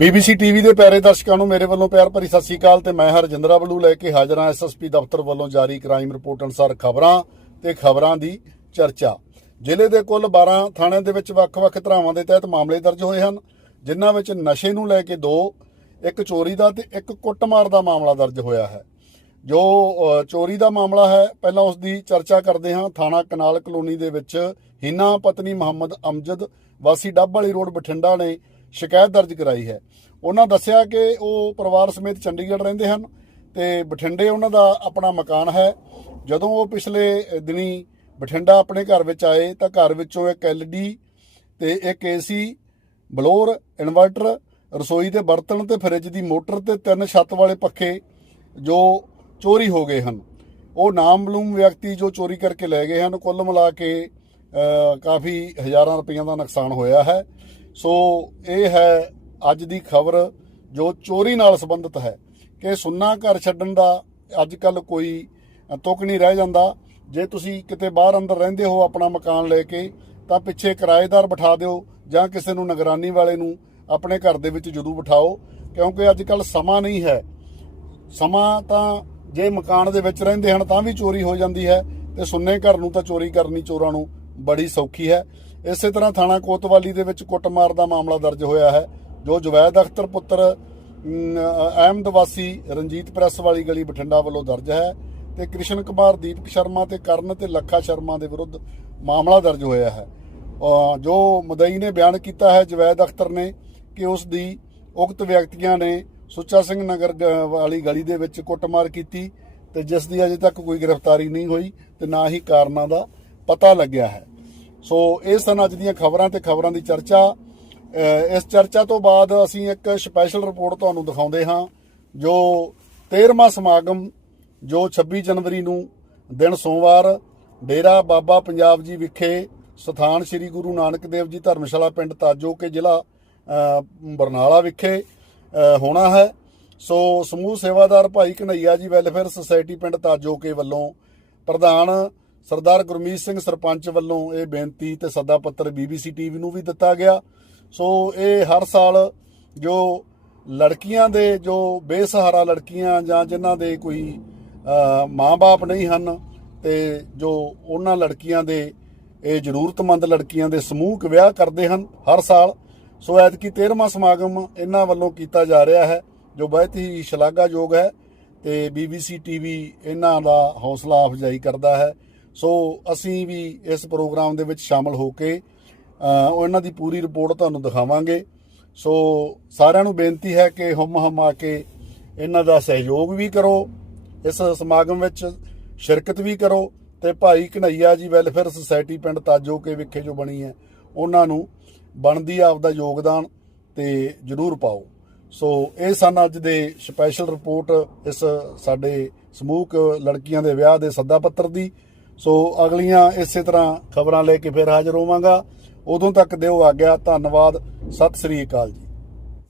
BBC TV ਦੇ ਪਿਆਰੇ ਦਰਸ਼ਕਾਂ ਨੂੰ ਮੇਰੇ ਵੱਲੋਂ ਪਿਆਰ ਭਰੀ ਸਤਿ ਸ੍ਰੀ ਅਕਾਲ ਤੇ ਮੈਂ ਹਰਜਿੰਦਰਾ ਬਲੂ ਲੈ ਕੇ ਹਾਜ਼ਰ ਹਾਂ ਐਸਐਸਪੀ ਦਫ਼ਤਰ ਵੱਲੋਂ ਜਾਰੀ ਕ੍ਰਾਈਮ ਰਿਪੋਰਟ ਅਨੁਸਾਰ ਖਬਰਾਂ ਤੇ ਖਬਰਾਂ ਦੀ ਚਰਚਾ। ਜ਼ਿਲ੍ਹੇ ਦੇ ਕੁੱਲ 12 ਥਾਣਿਆਂ ਦੇ ਵਿੱਚ ਵੱਖ-ਵੱਖ ਧਰਾਵਾਂ ਦੇ ਤਹਿਤ ਮਾਮਲੇ ਦਰਜ ਹੋਏ ਹਨ, ਜਿਨ੍ਹਾਂ ਵਿੱਚ ਨਸ਼ੇ ਨੂੰ ਲੈ ਕੇ ਦੋ, ਇੱਕ ਚੋਰੀ ਦਾ ਤੇ ਇੱਕ ਕੁੱਟਮਾਰ ਦਾ ਮਾਮਲਾ ਦਰਜ ਹੋਇਆ ਹੈ। ਜੋ ਚੋਰੀ ਦਾ ਮਾਮਲਾ ਹੈ, ਪਹਿਲਾਂ ਉਸ ਦੀ ਚਰਚਾ ਕਰਦੇ ਹਾਂ। ਥਾਣਾ ਕਨਾਲ ਕਲੋਨੀ ਦੇ ਵਿੱਚ ਹਿਨਾ ਪਤਨੀ ਮੁਹੰਮਦ ਅਮਜਦ ਵਾਸੀ ਡੱਬ ਵਾਲੀ ਰੋਡ ਬਠਿੰਡਾ ਨੇ ਸ਼ਿਕਾਇਤ ਦਰਜ ਕਰਾਈ ਹੈ। ਉਹਨਾਂ ਦੱਸਿਆ ਕਿ ਉਹ ਪਰਿਵਾਰ ਸਮੇਤ ਚੰਡੀਗੜ੍ਹ ਰਹਿੰਦੇ ਹਨ ਤੇ ਬਠਿੰਡੇ ਉਹਨਾਂ ਦਾ ਆਪਣਾ ਮਕਾਨ ਹੈ। ਜਦੋਂ ਉਹ ਪਿਛਲੇ ਦਿਨੀ ਬਠਿੰਡਾ ਆਪਣੇ ਘਰ ਵਿੱਚ ਆਏ ਤਾਂ ਘਰ ਵਿੱਚੋਂ ਇੱਕ ਐਲਡੀ ਤੇ ਇੱਕ ਏਸੀ ਬਲੋਰ, ਇਨਵਰਟਰ, ਰਸੋਈ ਦੇ ਬਰਤਨ ਤੇ ਫਰਿੱਜ ਦੀ ਮੋਟਰ ਤੇ ਤਿੰਨ ਛੱਤ ਵਾਲੇ ਪੱਖੇ ਜੋ ਚੋਰੀ ਹੋ ਗਏ ਹਨ। ਉਹ ਨਾਮਲੂਮ ਵਿਅਕਤੀ ਜੋ ਚੋਰੀ ਕਰਕੇ ਲੈ ਗਏ ਹਨ, ਕੁੱਲ ਮਿਲਾ ਕੇ ਕਾਫੀ ਹਜ਼ਾਰਾਂ ਰੁਪਈਆਂ ਦਾ ਨੁਕਸਾਨ ਹੋਇਆ ਹੈ। ਸੋ ਇਹ ਹੈ ਅੱਜ ਦੀ ਖਬਰ ਜੋ ਚੋਰੀ ਨਾਲ ਸੰਬੰਧਿਤ ਹੈ ਕਿ ਸੁੰਨਾ ਘਰ ਛੱਡਣ ਦਾ ਅੱਜ ਕੱਲ ਕੋਈ ਤੁਕ ਨਹੀਂ ਰਹਿ ਜਾਂਦਾ। ਜੇ ਤੁਸੀਂ ਕਿਤੇ ਬਾਹਰ ਅੰਦਰ ਰਹਿੰਦੇ ਹੋ ਆਪਣਾ ਮਕਾਨ ਲੈ ਕੇ, ਤਾਂ ਪਿੱਛੇ ਕਿਰਾਏਦਾਰ ਬਿਠਾ ਦਿਓ ਜਾਂ ਕਿਸੇ ਨੂੰ ਨਿਗਰਾਨੀ ਵਾਲੇ ਨੂੰ ਆਪਣੇ ਘਰ ਦੇ ਵਿੱਚ ਜਦੋਂ ਬਿਠਾਓ, ਕਿਉਂਕਿ ਅੱਜ ਕੱਲ ਸਮਾਂ ਨਹੀਂ ਹੈ। ਸਮਾਂ ਤਾਂ ਜੇ ਮਕਾਨ ਦੇ ਵਿੱਚ ਰਹਿੰਦੇ ਹਨ ਤਾਂ ਵੀ ਚੋਰੀ ਹੋ ਜਾਂਦੀ ਹੈ ਤੇ ਸੁੰਨੇ ਘਰ ਨੂੰ ਤਾਂ ਚੋਰੀ ਕਰਨੀ ਚੋਰਾਂ ਨੂੰ ਬੜੀ ਸੌਖੀ ਹੈ। ਇਸੇ ਤਰ੍ਹਾਂ ਥਾਣਾ ਕੋਤਵਾਲੀ ਦੇ ਵਿੱਚ ਕੁੱਟਮਾਰ ਦਾ ਮਾਮਲਾ ਦਰਜ ਹੋਇਆ ਹੈ ਜੋ ਜਵੈਦ ਅਖਤਰ ਪੁੱਤਰ ਅਮ, ਅਹਿਮਦ ਵਾਸੀ ਰਣਜੀਤ ਪ੍ਰੈਸ ਵਾਲੀ ਗਲੀ ਬਠਿੰਡਾ ਵੱਲੋਂ ਦਰਜ ਹੈ ਤੇ ਕ੍ਰਿਸ਼ਨ ਕੁਮਾਰ ਦੀਪਕ ਸ਼ਰਮਾ ਤੇ ਕਰਨ ਤੇ ਲੱਖਾ ਸ਼ਰਮਾ ਦੇ ਵਿਰੁੱਧ ਮਾਮਲਾ ਦਰਜ ਹੋਇਆ ਹੈ। ਜੋ ਮਦਈ ਨੇ ਬਿਆਨ ਕੀਤਾ ਹੈ ਜਵੈਦ ਅਖਤਰ ਨੇ ਕਿ ਉਸ ਦੀ ਉਕਤ ਵਿਅਕਤੀਆਂ ਨੇ ਸੁੱਚਾ ਸਿੰਘ ਨਗਰ ਗ- ਵਾਲੀ ਗਲੀ ਦੇ ਵਿੱਚ ਕੁੱਟਮਾਰ ਕੀਤੀ ਤੇ ਜਿਸ ਦੀ ਅਜੇ ਤੱਕ ਕੋਈ ਗ੍ਰਿਫਤਾਰੀ ਨਹੀਂ ਹੋਈ ਤੇ ਨਾ ਹੀ ਕਾਰਨਾਂ ਦਾ ਪਤਾ ਲੱਗਿਆ ਹੈ। ਸੋ ਇਹ ਸਨ ਅੱਜ ਦੀਆਂ ਖਬਰਾਂ ਤੇ ਖਬਰਾਂ ਦੀ ਚਰਚਾ ਇਸ ਚਰਚਾ ਤੋਂ ਬਾਅਦ ਅਸੀਂ ਇੱਕ ਸਪੈਸ਼ਲ ਰਿਪੋਰਟ ਤੁਹਾਨੂੰ ਦਿਖਾਉਂਦੇ ਹਾਂ, ਜੋ 13ਵਾਂ ਸਮਾਗਮ, ਜੋ 26 ਜਨਵਰੀ ਨੂੰ ਦਿਨ ਸੋਮਵਾਰ, ਡੇਰਾ ਬਾਬਾ ਪੰਜਾਬ ਜੀ ਵਿਖੇ ਸਥਾਨ ਸ੍ਰੀ ਗੁਰੂ ਨਾਨਕ ਦੇਵ ਜੀ ਧਰਮਸ਼ਾਲਾ ਪਿੰਡ ਤਾਜੋ ਕੇ ਜ਼ਿਲ੍ਹਾ ਬਰਨਾਲਾ ਵਿਖੇ ਹੋਣਾ ਹੈ। ਸੋ ਸਮੂਹ ਸੇਵਾਦਾਰ ਭਾਈ ਕਨਈਆ ਜੀ ਵੈਲਫੇਅਰ ਸੁਸਾਇਟੀ ਪਿੰਡ ਤਾਜੋ ਕੇ ਵੱਲੋਂ ਪ੍ਰਧਾਨ ਸਰਦਾਰ ਗੁਰਮੀਤ ਸਿੰਘ ਸਰਪੰਚ ਵੱਲੋਂ ਇਹ ਬੇਨਤੀ ਤੇ ਸੱਦਾ ਪੱਤਰ BBC ਟੀਵੀ ਨੂੰ ਵੀ ਦਿੱਤਾ ਗਿਆ। ਸੋ ਇਹ ਹਰ ਸਾਲ ਜੋ ਲੜਕੀਆਂ ਦੇ ਜੋ ਬੇਸਹਾਰਾ ਲੜਕੀਆਂ ਜਾਂ ਜਿਨ੍ਹਾਂ ਦੇ ਕੋਈ ਅ, ਮਾਂ-ਬਾਪ ਨਹੀਂ ਹਨ ਤੇ ਜੋ ਉਹਨਾਂ ਲੜਕੀਆਂ ਦੇ ਇਹ ਜ਼ਰੂਰਤਮੰਦ ਲੜਕੀਆਂ ਦੇ ਸਮੂਹ ਵਿਆਹ ਕਰਦੇ ਹਨ ਹਰ ਸਾਲ। ਸੋ ਐਤਕੀ 13ਵਾਂ ਸਮਾਗਮ ਇਹਨਾਂ ਵੱਲੋਂ ਕੀਤਾ ਜਾ ਰਿਹਾ ਹੈ ਜੋ ਬਹੁਤ ਹੀ ਸ਼ਲਾਘਾਯੋਗ ਹੈ ਤੇ BBC ਟੀਵੀ ਇਹਨਾਂ ਦਾ ਹੌਸਲਾ ਅਫਜ਼ਾਈ ਕਰਦਾ ਹੈ। ਸੋ ਅਸੀਂ ਵੀ ਇਸ ਪ੍ਰੋਗਰਾਮ ਦੇ ਵਿੱਚ ਸ਼ਾਮਲ ਹੋ ਕੇ ਅ, ਉਹਨਾਂ ਦੀ ਪੂਰੀ ਰਿਪੋਰਟ ਤੁਹਾਨੂੰ ਦਿਖਾਵਾਂਗੇ। ਸੋ ਸਾਰਿਆਂ ਨੂੰ ਬੇਨਤੀ ਹੈ ਕਿ ਹਮ ਹਮ ਆ ਕੇ ਇਹਨਾਂ ਦਾ ਸਹਿਯੋਗ ਵੀ ਕਰੋ ਇਸ ਸਮਾਗਮ ਵਿੱਚ ਸ਼ਿਰਕਤ ਵੀ ਕਰੋ ਤੇ ਭਾਈ ਕਨਈਆ ਜੀ ਵੈਲਫੇਅਰ ਸੁਸਾਇਟੀ ਪਿੰਡ ਤਾਜੋ ਕੇ ਵਿਖੇ ਜੋ ਬਣੀ ਹੈ ਉਹਨਾਂ ਨੂੰ ਬਣਦੀ ਆਪਦਾ ਯੋਗਦਾਨ ਤੇ ਜਰੂਰ ਪਾਓ। ਸੋ ਇਹ ਸਨ ਅੱਜ ਦੇ ਸਪੈਸ਼ਲ ਰਿਪੋਰਟ ਇਸ ਸਾਡੇ ਸਮੂਹਕ ਲੜਕੀਆਂ ਦੇ ਵਿਆਹ ਦੇ ਸੱਦਾ ਪੱਤਰ ਦੀ। ਸੋ ਅਗਲੀਆਂ ਇਸੇ ਤਰ੍ਹਾਂ ਖਬਰਾਂ ਲੈ ਕੇ ਫਿਰ ਹਾਜ਼ਰ ਹੋਵਾਂਗਾ। ਉਦੋਂ ਤੱਕ ਦਿਓ ਆਗਿਆ, ਧੰਨਵਾਦ, ਸਤਿ ਸ੍ਰੀ ਅਕਾਲ ਜੀ।